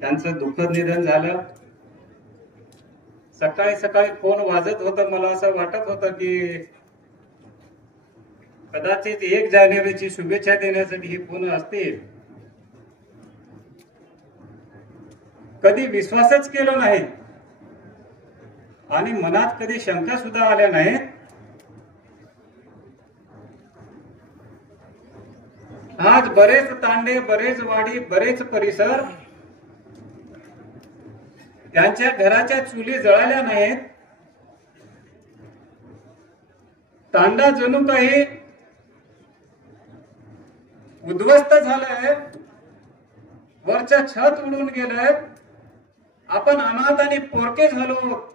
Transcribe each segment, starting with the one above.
त्यांचं दुःखद निधन झालं। सकाळी सकाळी फोन वाजत होता, मला असं वाटत होतं की कदाचित 1 जानेवारीची शुभेच्छा देण्यासाठी हे फोन असतील। कधी विश्वासच केला नाही आणि मनात कधी शंका सुद्धा आल्या नाहीत। आज बरेच तांडे, बरेच वाडी, बरेच परिसर त्यांच्या घराच्या चुली जळाल्या नाहीत। तांडा जणू काही उद्ध्वस्त झालाय, वरच्या छत उडून गेलंय, आपण अनाथ आणि पोरके झालो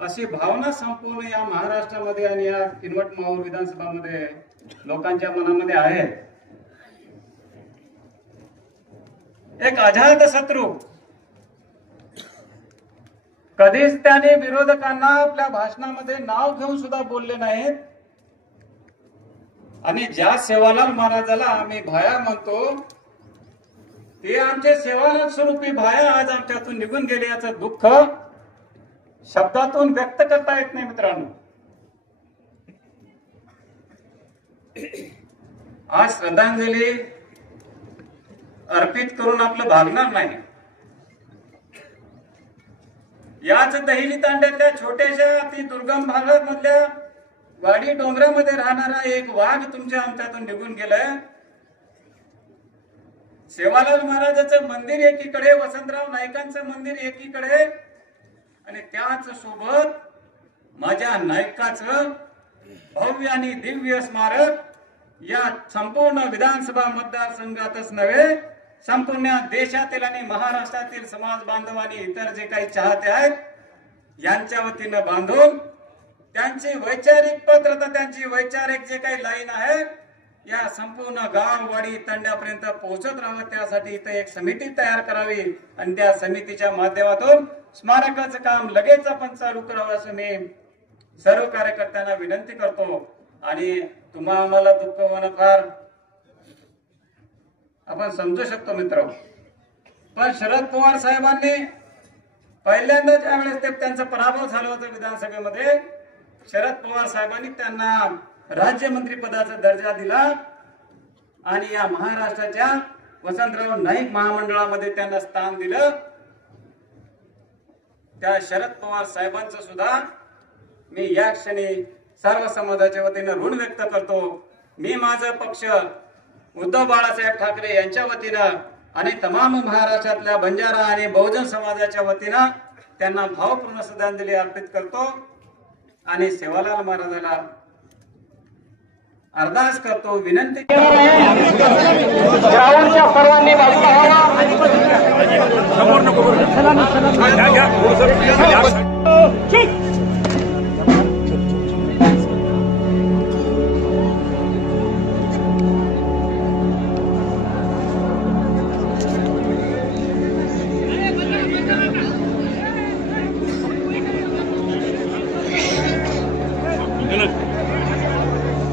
अशी भावना संपूर्ण या महाराष्ट्रामध्ये आणि या किनवट माहूर विधानसभामध्ये लोकांच्या मनामध्ये आहे। एक अजात शत्रू, कधीच त्याने विरोधकांना आपल्या भाषणामध्ये नाव घेऊन सुद्धा बोलले नाहीत आणि ज्या सेवालाल महाराजाला आम्ही भाया म्हणतो ते आमचे सेवालाल स्वरूपी भाया आज आमच्यातून निघून गेले, याचं दुःख शब्दातून व्यक्त करता येत नाही मित्रांनो। आज श्रद्धांजली अर्पित करून आपलं भागणार नाही। याच दहिली तांड्यातल्या छोट्याशा अति दुर्गम भागामधल्या वाडी डोंगरामध्ये राहणारा एक वाघ तुमच्या आमच्यातून निघून गेलाय। सेवालाल महाराजांचं मंदिर एकीकडे, वसंतराव नाईकांचं मंदिर एकीकडे आणि त्याच सोबत माझ्या नायकाचं भव्य आणि दिव्य स्मारक या संपूर्ण विधानसभा मतदारसंघातच नव्हे, संपूर्ण देशातील आणि महाराष्ट्रातील समाज बांधव आणि इतर जे काही चाहते आहेत यांच्या वतीनं बांधून त्यांची वैचारिक पत्रता, त्यांची वैचारिक जे काही लाईन आहे या संपूर्ण गाववाडी तंड्यापर्यंत पोहोचत राहावं, त्यासाठी इथं एक समिती तयार करावी आणि त्या समितीच्या माध्यमातून स्मारकाचं काम लगेच आपण चालू करावं असं मी सर्व कार्यकर्त्यांना विनंती करतो। आणि तुम्हा आम्हाला दुःख होणं फार आपण समजू शकतो मित्र, पण शरद पवार साहेबांनी पहिल्यांदा ज्यावेळेस त्यांचा पराभव झाला होता विधानसभेमध्ये, शरद पवार साहेबांनी त्यांना राज्यमंत्री पदाचा दर्जा दिला आणि या महाराष्ट्राच्या वसंतराव नाईक महामंडळामध्ये त्यांना स्थान दिलं। त्या शरद पवार साहेबांचं सुद्धा मी या क्षणी सर्व समाजाच्या वतीनं ऋण व्यक्त करतो। मी माझा पक्ष उद्धव बाळासाहेब ठाकरे यांच्या वतीनं आणि तमाम महाराष्ट्रातल्या बंजारा आणि बहुजन समाजाच्या वतीनं त्यांना भावपूर्ण श्रद्धांजली अर्पित करतो आणि सेवालाल महाराजाला अरदास करतो, विनंती सर्वांनी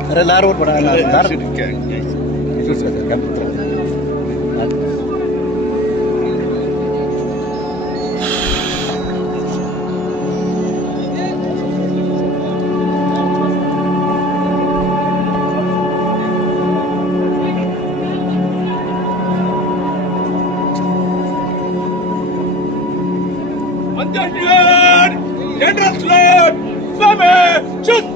अरे लार वर पड़ा लार General Slot, Same,